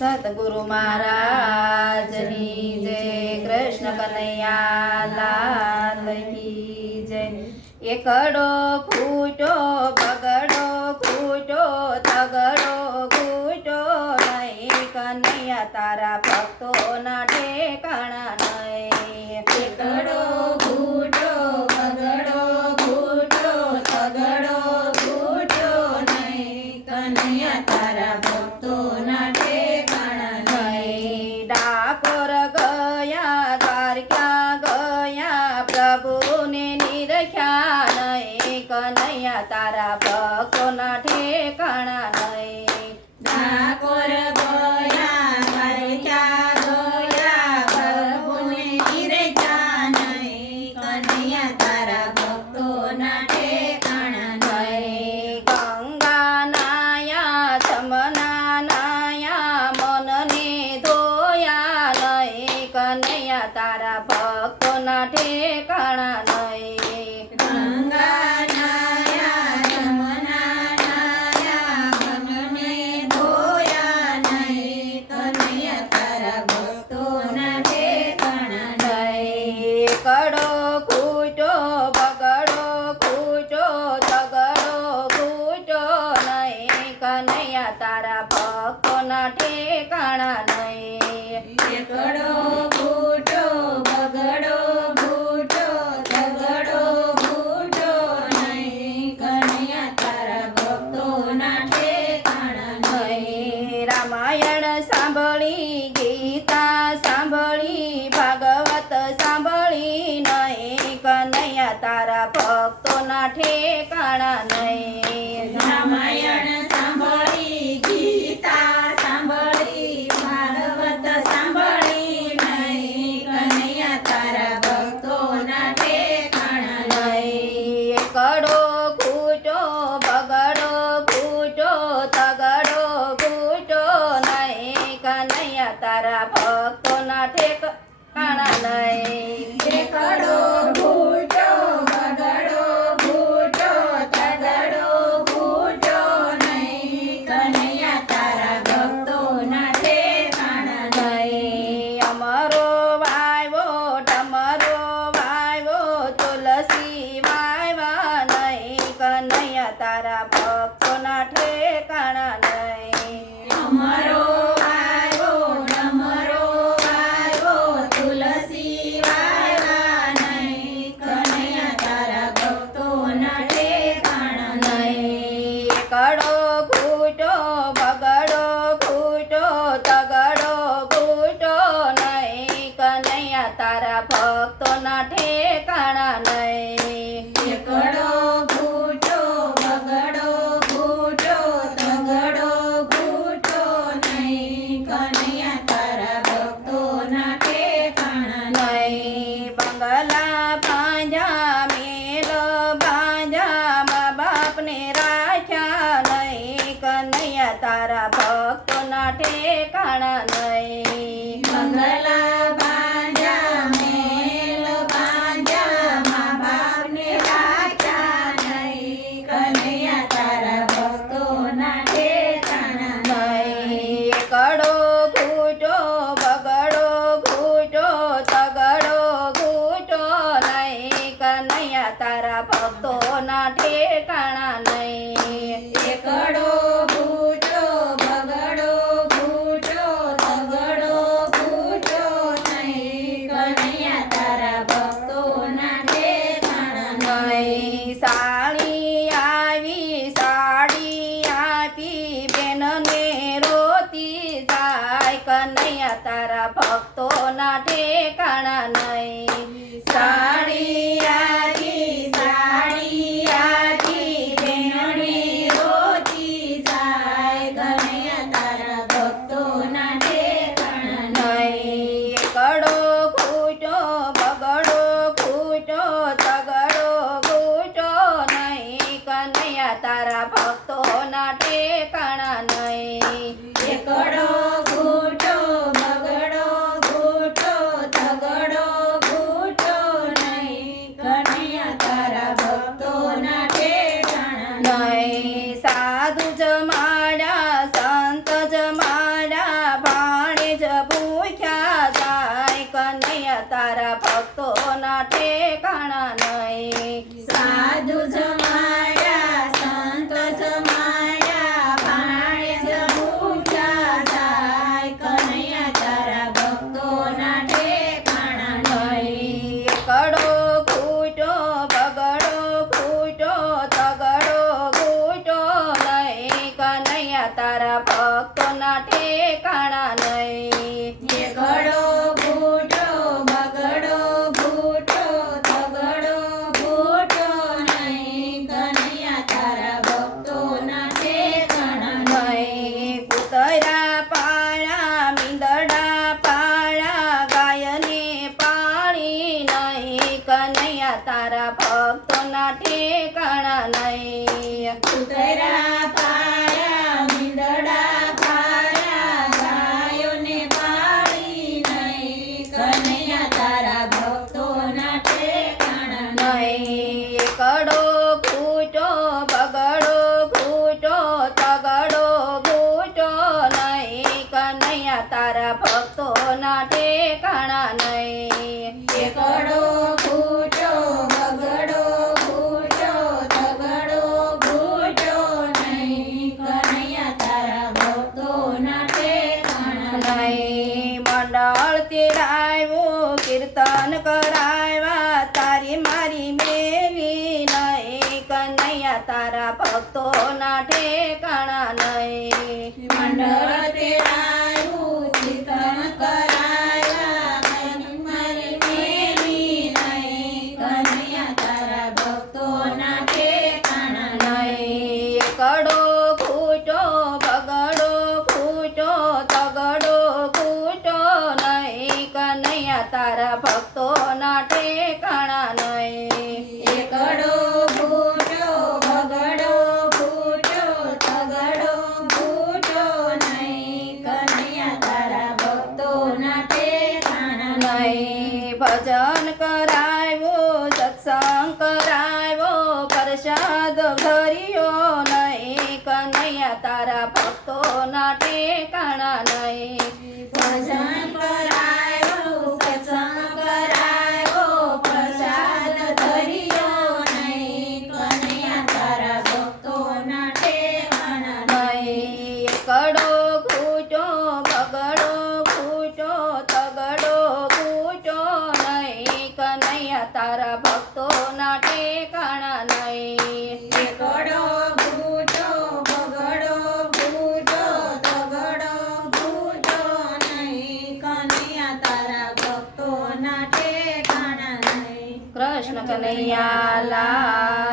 સતગુરુ મહારાજની જય, કૃષ્ણ કનૈયા લાલ કી જય। એકડો ખૂટો બગડો ખૂટો તગડો ખૂટો નહીં, કનૈયા તારા ભક્તોના ઠેકાણા નહીં। એકડો ખૂટો બગડો ખૂટો તગડો ખૂટો નહીં, કનૈયા તારા ભક્તોના ઠેકાણા નહીં। ડાકોર ગયા દ્વારકા ગયા પ્રભુને નિરખ્યા નહીં, કનૈયા તારા ભક્તોના ઠેકાણા નહીં। ડાકોર ગયા દ્વારકા ગયા પ્રભુને નિરખ્યા નહીં, કનૈયા તારા ભક્તોના ઠેકાણા નહીં। ગંગા નાયા જમના નાયા મનને ધોયા નહીં, કનૈયા તારા ભક્તોના ઠેકાણા નહીં। ગંગા નાયા જમના નાયા મનને ધોયા નહીં, કનૈયા તારા ભક્તોના ઠેકાણા નહીં। એકડો ખૂટો બગડો ખૂટો તગડો ખૂટો નહીં, કનૈયા તારા ભક્તોના ઠેકાણા નહીં। એકડો ખૂટો બગડો ખૂટો તગડો ખૂટો નહીં, કનૈયા તારા ભક્તોના ઠેકાણા નહીં। રામાયણ સાંભળી ગીતા સાંભળી ભાગવત સાંભળી નહીં, કનૈયા તારા ભક્તોના ઠેકાણા નહીં। રામાયણ સાંભળી ગીતા સાંભળી ભાગવત સાંભળી નહીં, કનૈયા તારા ભક્તોના ઠેકાણા નહીં। એકડો ખૂટો બગડો ખૂટો તગડો ખૂટો નહીં, કનૈયા તારા ભક્તોના ઠેકાણા નહીં। એકડો ખૂટો બગડો ખૂટો તગડો ખૂટો નહીં, કનૈયા તારા ભક્તોના ઠેકાણા નહીં। અમરો વાવ્યો ડમરો વાવ્યો તુલસી વાવ્યા નહીં, કનૈયા તારા ભક્તોના ઠેકાણા નહીં। અમરો વાવ્યો ડમરો વાવ્યો તુલસી વાવ્યા નહીં, કનૈયા તારા ભક્તોના ઠેકાણા નહીં। એકડો ખૂટો બગડો ખૂટો તગડો ખૂટો નહીં, કનૈયા તારા ભક્તોના ઠેકાણા નહીં। એકડો ખૂટો બગડો ખૂટો તગડો ખૂટો નહીં, કનૈયા તારા ભક્તોના ઠેકાણા નહીં। બંગલા બાંધ્યા મેલ બાંધ્યા મા બાપને રાખ્યા નહીં, કનૈયા તારા ભક્તોના ઠેકાણા નહીં। બંગલા બાંધ્યા મેલ બાંધ્યા મા બાપને રાખ્યા નહીં, કનૈયા તારા ભક્તોના ઠેકાણા નહીં। એકડો ખૂટો બગડો ખૂટો તગડો ખૂટો નહીં, કનૈયા તારા ભક્તોના ઠેકાણા નહીં। એકડો ખૂટો બગડો ખૂટો તગડો ખૂટો નહીં, કનૈયા તારા ભક્તોના ઠેકાણા નહીં। સાડી આવી સાડી આપી બેનને રોતી જાય, કનૈયા તારા ભક્તોના ઠેકાણા નહીં। સાડી આવી સાડી આપી બેનને રોતી જાય, કનૈયા તારા ભક્તોના ઠેકાણા નહીં। એકડો ખૂટો બગડો ખૂટો તગડો ખૂટો નહીં, કનૈયા તારા ભક્તોના ઠેકાણા નહીં। એકડો ખૂટો બગડો ખૂટો તગડો કનૈયા તારા ભક્તોના ઠેકાણા નહીં. એ ઘડો ઘૂંટો બગડો ઘૂંટો તગડો ઘૂંટો નહીં કનૈયા તારા ભક્તોના ઠેકાણા નહીં. કૂતરા પાળા મીંદડા પાળા ગાયને પાણી નહીં કનૈયા તારા ભક્તોના ઠેકાણા નહીં. કૂતરા પાળા મીંદડા પાળા ગાયોને પાળી નહીં કનૈયા તારા ભક્તોના ઠેકાણા નહીં. એકડો ઘૂંટો બગડો ઘૂંટો તગડો ઘૂંટો નહીં કનૈયા તારા ભક્તોના ઠેકાણા નહીં. એકડો ઘૂંટો બગડો ઘૂંટો તગડો ઘૂંટો નહીં કનૈયા તારા ભક્તોના ઠેકાણા નહીં. મંડળ તેડાવ્યો કીર્તન કરાવ્યા તારી મારી મેલી નહીં કનૈયા તારા ભક્તોના ઠેકાણા નહીં. મંડળ તેડાયું કીર્તન કરાયા મારી મેલી નહીં કનૈયા તારા ભક્તોના ઠેકાણા નહીં. એકડો ઘૂંટો બગડો ઘૂંટો તગડો ઘૂંટો નહીં કનૈયા તારા ભક્તોના ઠેકાણા નહીં. એકડો ઘૂંટો બગડો ઘૂંટો તગડો ઘૂંટો નહીં કનૈયા તારા ભક્તોના ઠેકાણા નહીં. ભજન કરાવ્યો સત્સંગ કરાવ્યો પ્રસાદ ધર્યો નહીં કનૈયા તારા ભક્તોના ઠેકાણા નહીં. ભજન કરાયો સત્સંગ કરાયો પ્રસાદ ધર્યો નહીં કનૈયા તારા ભક્તોના ઠેકાણા નહીં. એકડો ઘૂંટો બગડો ઘૂંટો તગડો ઘૂંટો નહીં કનૈયા તારા ભક્તોના ઠેકાણા નહીં. એકડો ઘૂંટો બગડો ઘૂંટો તગડો ઘૂંટો નહીં કનૈયા તારા ભક્તોના ઠેકાણા નહીં. કૃષ્ણ કનૈયા લાલ